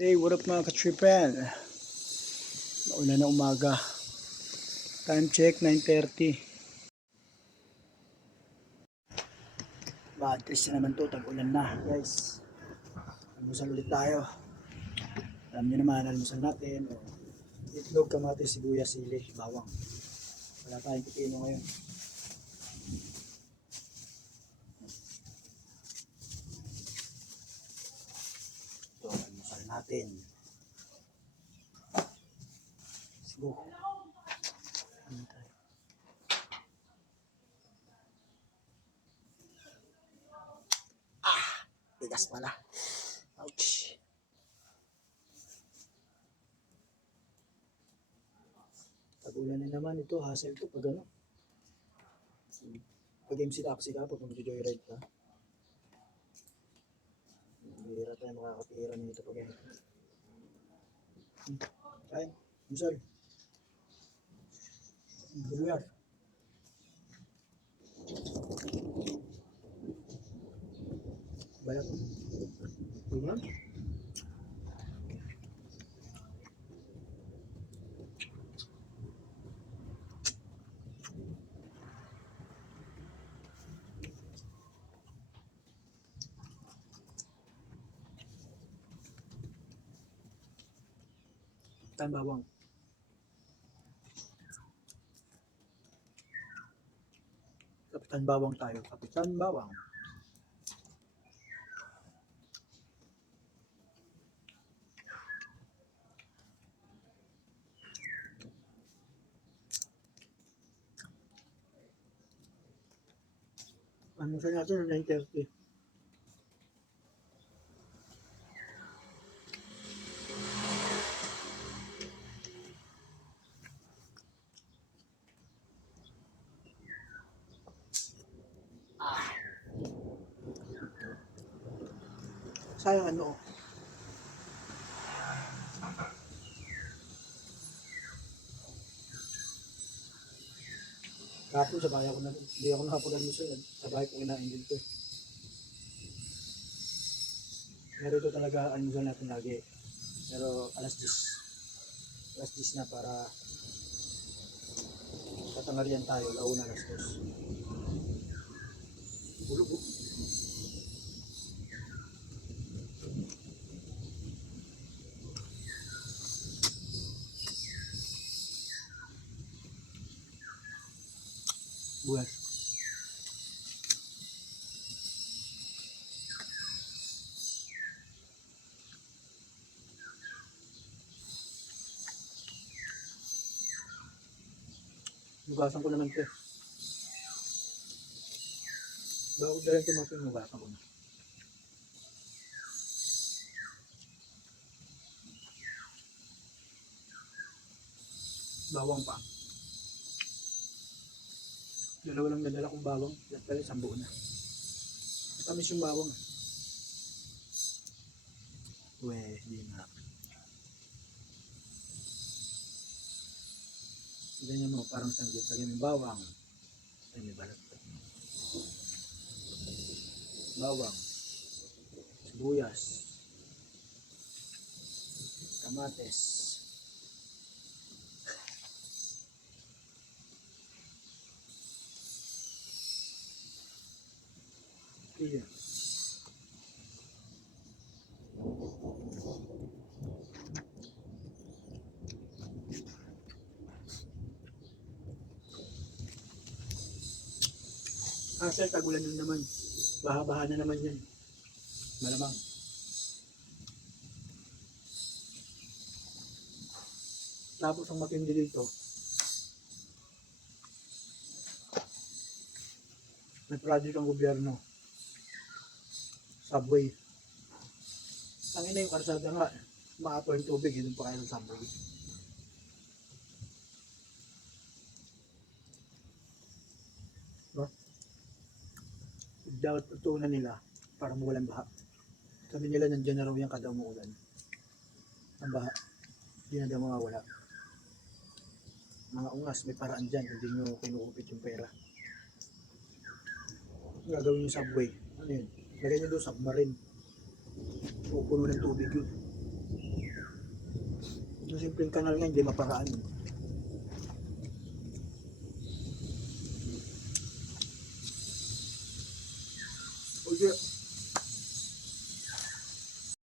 Hey, what up mga ka-tripan? Maulan na umaga. Time check, 9:30. Bad test na naman to, tag-ulan na guys. Almusal ulit tayo. Alam niyo naman, almusal natin. Itlog, kamatis, sibuyas, sili, bawang. Wala tayong pipino ngayon. Ito, almusal natin. Let's go. Ano tayo? Bigas pala. Ouch. Tag-ulan na naman ito, hassle to pag ano. Pag MC taxi ka, pag mag-joyride ka. Bihira tayo makakatira nito pag ano. Ay, almusal. Buyar. Balat. Tingnan. Kapitan Bawang. Kapitan Bawang tayo. Kapitan Bawang. Ano sa natin? 9:30. Sayang ano. Kapon sa bahay ako na. Hindi ako nakapag-almusal. Sa bahay ko kinain din ko. Narito talaga almusal natin lagi. Pero alas 10. Alas 10 na para tatangarian tayo. Launa alas 2. Bulog. Buwas. Nugasan ko naman ito. Bago dahil tumating, nugasan ko na. Bawang pa. Dalawa lang nadala kong bawang. Yan pala isang buo na. Matamis yung bawang. Weh, di na. Ganyan mo, parang sanggit. Lagyan mo bawang. Ay, may balat pa. Bawang. Sibuyas. Kamates. Iya. Asal tagulan yun naman. Baha-baha na naman yan. Malamang. Tapos ang matindi dito, may project ang gobyerno. Subway. Ang ina yung karsada nga, maapo yung tubig, yun pa kayo ng subway. No? Dapat pagtuunan nila para mawalan baha. Sabi nila nandiyan na raw yan kada umuulan. Ang baha, hindi na daw mawawala. Mga ungas, may paraan dyan, hindi nyo kinukupit yung pera. Gagawin yung subway. Ano yun? Lagay nyo doon submarine. Pupuno ng tubig yun. Yung simpleng kanal nga, hindi maparaan. Okay.